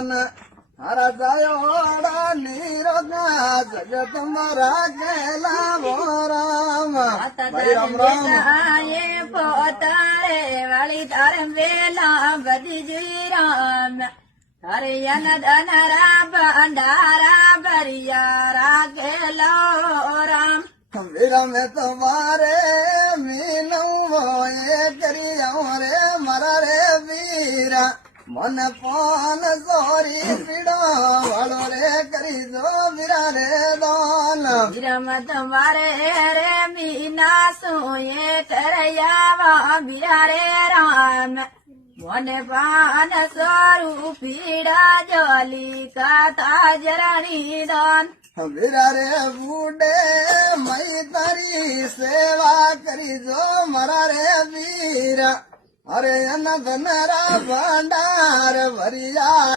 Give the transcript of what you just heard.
ધન હરા જાયોડા નીરોગા જગત મારા કેલા રામ ભાઈ રામ રામ પોતારે વાળી તારે વેલા બધી રામ તારે ધનરા ભંડારા ભરિયા રાખેલો રામ વીરા મેં તમારે મીનું એ કરી રે મારા રે વીરા મન પાન સોરી પીડો વાળો રે કરી દો વીરા રે દાન વિરમ તમારે રે મીના સોએ કરયાવા વીરા રે રામ મને પાન સોરું પીડા જોલી કાતા જરણી દાન વીરા રે બુડે મય તારી સેવા કરી દો મારા રે વીરા અરે અન ધનરા ભંડાર ભરિયા